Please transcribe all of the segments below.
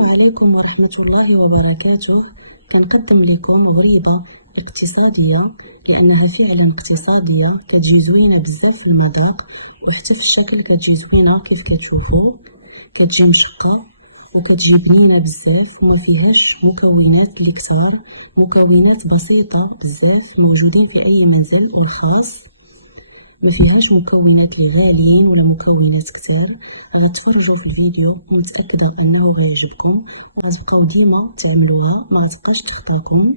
السلام عليكم ورحمة الله وبركاته. كنقدم لكم غريبة اقتصادية لأنها فعلا اقتصادية، كتجي زوينة بزاف في المذاق وحتى في الشكل كتجي زوينة كيف كتشوفو. كتجي مشقة وكتجي بنينة بزاف ومفيهاش مكونات لي كتار، مكونات بسيطة بزاف موجودين في أي منزل الخاص، مفيهاش مكونات لي غاليين ولا مكونات كتار. غتفرجوا في الفيديو ومتأكدة أنه غيعجبكم وغتبقاو ديما تعملوها، مغتبقاش تخطاكم،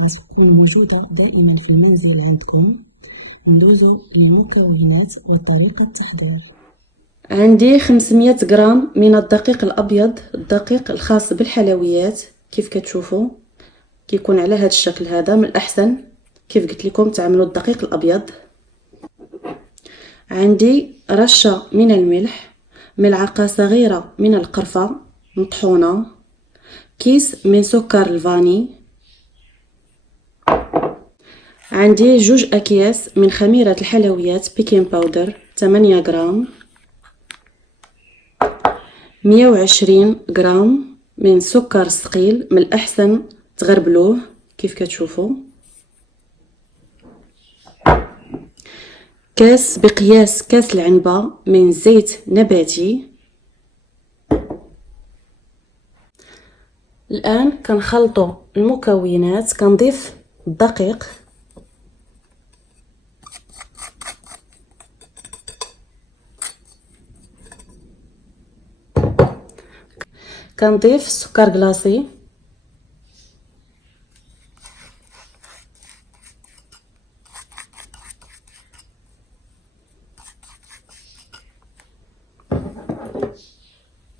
غتكون موجودة دائما في المنزل عندكم. ندوزو للمكونات وطريقة التحضير. عندي 500 غرام من الدقيق الابيض، الدقيق الخاص بالحلويات. كيف كتشوفوا كيكون على هذا الشكل هذا. من الاحسن كيف قلت لكم تعملوا الدقيق الابيض. عندي رشه من الملح، ملعقه صغيره من القرفه مطحونه، كيس من سكر الفاني، عندي 2 اكياس من خميره الحلويات بيكين باودر 8 غرام، 120 غرام من سكر ثقيل. من الأحسن تغربلوه كيف كتشوفوا. كاس بقياس كاس العنبة من زيت نباتي. الآن كنخلطوا المكونات. كنضيف الدقيق، كنضيف السكر كلاصي،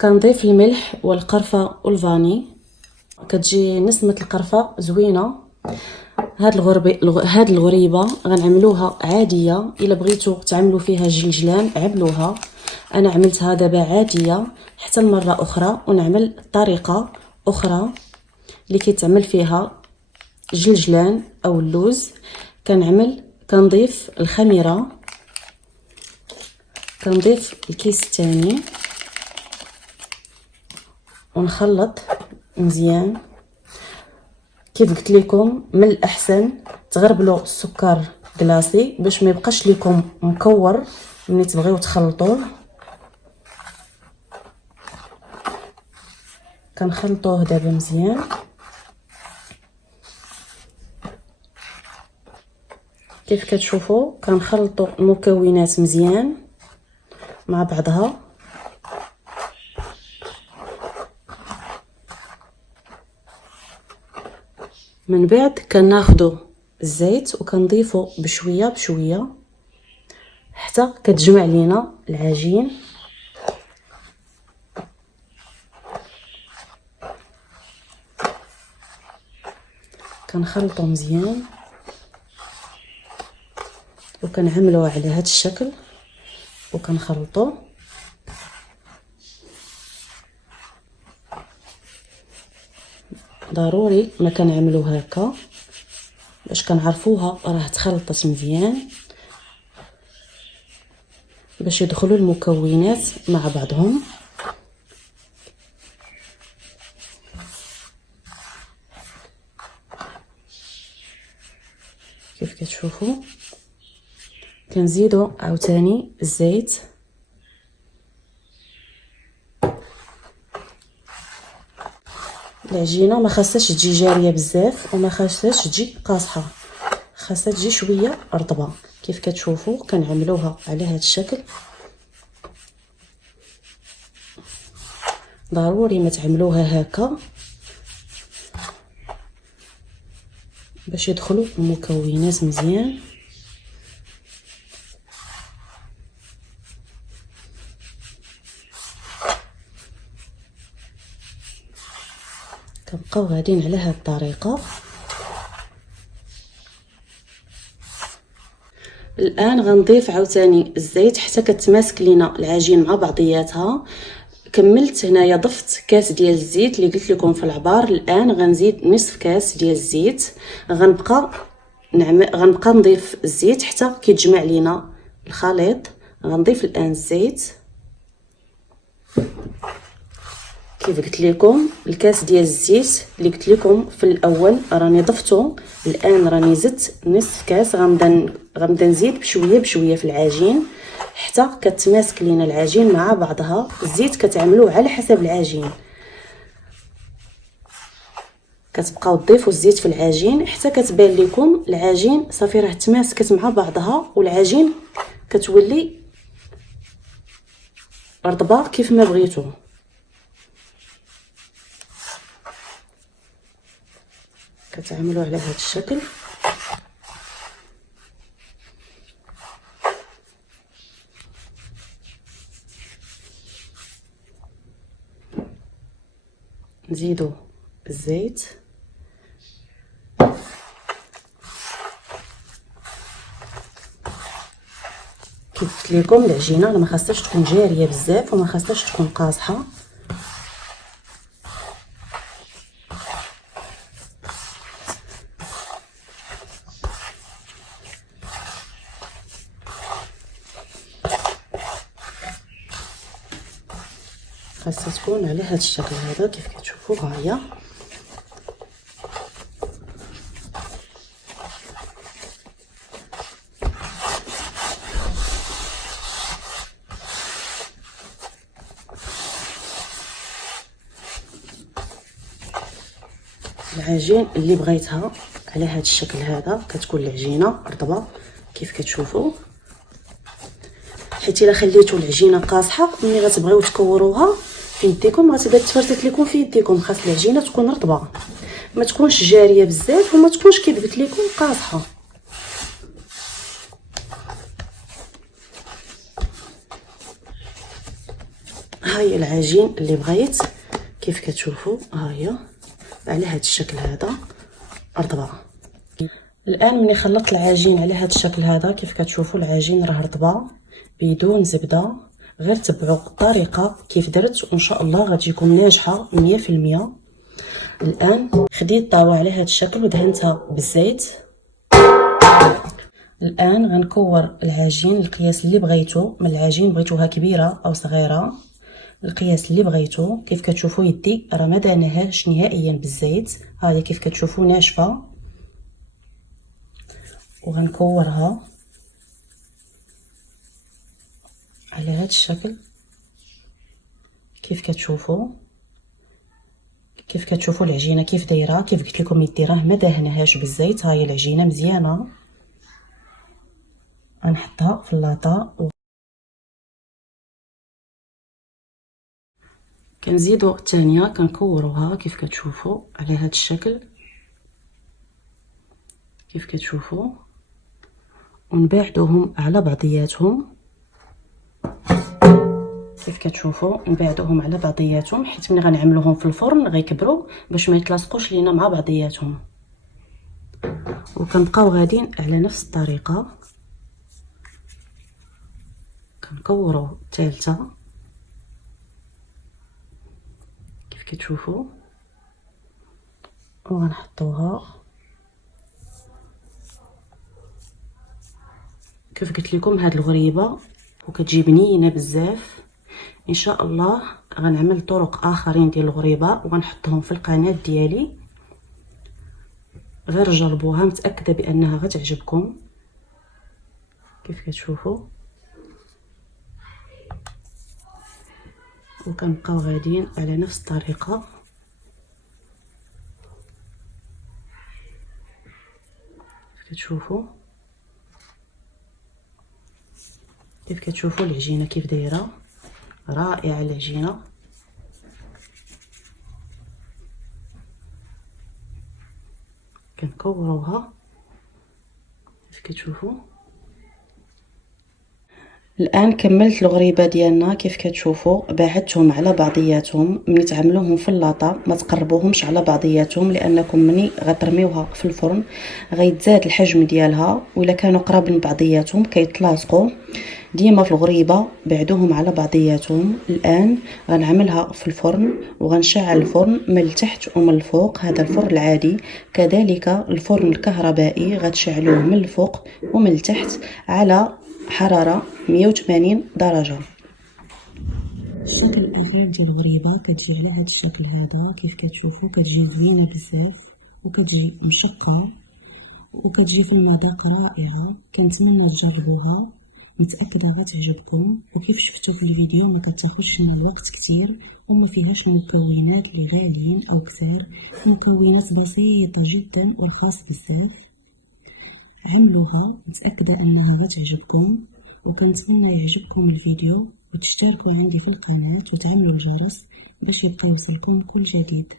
كنضيف الملح والقرفة والفاني. كتجي نسمة القرفة زوينة. هاد الغريبة غنعملوها عادية، الا بغيتو تعملوا فيها جلجلان عملوها. انا عملتها دابا عادية حتى المرة اخرى، ونعمل طريقة اخرى اللي كيتعمل فيها جلجلان او اللوز. كنضيف الخميرة، كنضيف الكيس الثاني ونخلط مزيان. كيف قلت لكم من الاحسن تغربلوا السكر كلاصي باش ما يبقاش لكم مكور ملي تبغيو تخلطوه. كنخلطوه دابا مزيان. كيف كتشوفوا كنخلطوا المكونات مزيان مع بعضها. من بعد كناخذوا الزيت وكنضيفوا بشويه بشويه حتى كتجمع لينا العجين. كنخلطوا مزيان وكنعملوه على هذا الشكل وكنخلطوه. ضروري ما كنعملو هكا باش كنعرفوها راه تخلطت مزيان، باش يدخلوا المكونات مع بعضهم. كيف كتشوفوا كنزيدوا عاوتاني الزيت. العجينه ما خاصهاش تجي جاريه بزاف وما خاصهاش تجي قاصحه، خاصها تجي شويه رطبه. كيف كتشوفوا كنعملوها على هذا الشكل. ضروري ما تعملوها هكا باش يدخلوا المكونات مزيان. كنبقاو غاديين على هذه الطريقه. الان غنضيف عاوتاني الزيت حتى كتماسك لينا العجين مع بعضياتها. كملت هنايا ضفت كاس ديال الزيت اللي قلت لكم في العبار. الان غنزيد نصف كاس ديال الزيت. غنبقى نضيف الزيت حتى كيتجمع لينا الخليط. غنضيف الان الزيت كيف قلت لكم الكاس ديال الزيت اللي قلت لكم في الاول راني ضفته، الان راني زدت نصف كاس. غنبدا نزيد بشويه بشويه في العجين حتى كتماسك لينا العجين مع بعضها. الزيت كتعملوه على حسب العجين، كتبقاو تضيفوا الزيت في العجين حتى كتبان لكم العجين صافي راه تماسكت مع بعضها، والعجين كتولي رطبه كيف ما بغيتو. كتعملوه على هذا الشكل. نزيدو الزيت، كيف قلت لكم العجينه ما خاصهاش تكون جاريه بزاف وما خاصهاش تكون قاصحه. خاصها تكون على هذا الشكل هذا كيف كتشوفوا. ها هي العجين اللي بغيتها على هذا الشكل هذا. كتكون العجينه رطبه كيف كتشوفوا، حيت الا خليتوا العجينه قاصحه ملي غتبغيو تكوروها في يديكم غتبدا تفرتك لكم في يديكم. خاص العجينه تكون رطبه، ما تكونش جاريه بزاف وما تكونش كيف قلت لكم قاصحه. ها هي العجين اللي بغيت كيف كتشوفوا. ها هي على هذا الشكل هذا رطبه. الان ملي خلطت العجين على هذا الشكل هذا كيف كتشوفوا العجين راه رطبه بدون زبده. غير تبعوا الطريقه كيف درت وان شاء الله غتجيكم ناجحه 100%. الان خديت طاوه على هذا الشكل ودهنتها بالزيت. الان غنكور العجين القياس اللي بغيتو من العجين، بغيتوها كبيره او صغيره القياس اللي بغيتو. كيف كتشوفوا يدي راه ما دهنهاش نهائيا بالزيت، ها هي كيف كتشوفوا ناشفه. وغنكورها على هذا الشكل كيف كتشوفوا. كيف كتشوفوا العجينه كيف دايره، كيف قلت لكم يدي راه ما دهنهاش بالزيت. ها هي العجينه مزيانه. غنحطها في اللاطه كنزيدو الثانيه كنكوروها كيف كتشوفوا على هذا الشكل كيف كتشوفوا، ونباعدوهم على بعضياتهم كيف كتشوفوا. نباعدوهم على بعضياتهم حيت ملي غنعملوهم في الفرن غيكبروا باش ما يتلاصقوش لينا مع بعضياتهم. وكنبقاو غاديين على نفس الطريقه. كنكوروا الثالثه كيف كتشوفوا وغنحطوها كيف قلت لكم. هاد الغريبه وكتجي بنينه بزاف. ان شاء الله غنعمل طرق اخرين ديال الغريبه وغنحطهم في القناه ديالي، غير جربوها متاكده بانها غتعجبكم. كيف كتشوفوا وكنبقاو غاديين على نفس الطريقه. كتشوفوا كيف كتشوفوا العجينه كيف دايره رائعه العجينه. كنكوروها كيف كتشوفوا. الان كملت الغريبه ديالنا كيف كتشوفوا. بعدتهم على بعضياتهم. ملي تعملوهم في اللاطه ما تقربوهمش على بعضياتهم لانكم ملي غترميوها في الفرن غيتزاد الحجم ديالها، وإلا كانوا قراب من بعضياتهم كيتلاصقوا. ديما في الغريبه بعدوهم على بعضياتهم. الان غنعملها في الفرن وغنشعل الفرن من التحت ومن الفوق. هذا الفرن العادي، كذلك الفرن الكهربائي غتشعلوه من الفوق ومن التحت على حراره 180 درجه. الشكل الاخير ديال الغريبه كتجي على هذا الشكل هذا، كيف كتشوفوا كتجي زوينه بزاف وكتجي مشقه وكتجي في المذاق رائعه. كنتمنى تجربوها، متاكده غتعجبكم. وكيف شفتوا في الفيديو ما كتاخذش من الوقت كتير وما فيهاش مكونات اللي غاليين او كثير، مكونات بسيطه جدا والخاص بزاف. عملوها، متاكده انها غتعجبكم. وكنتمنى يعجبكم الفيديو وتشتركوا عندي في القناه وتعملوا الجرس باش يبقى يوصلكم كل جديد.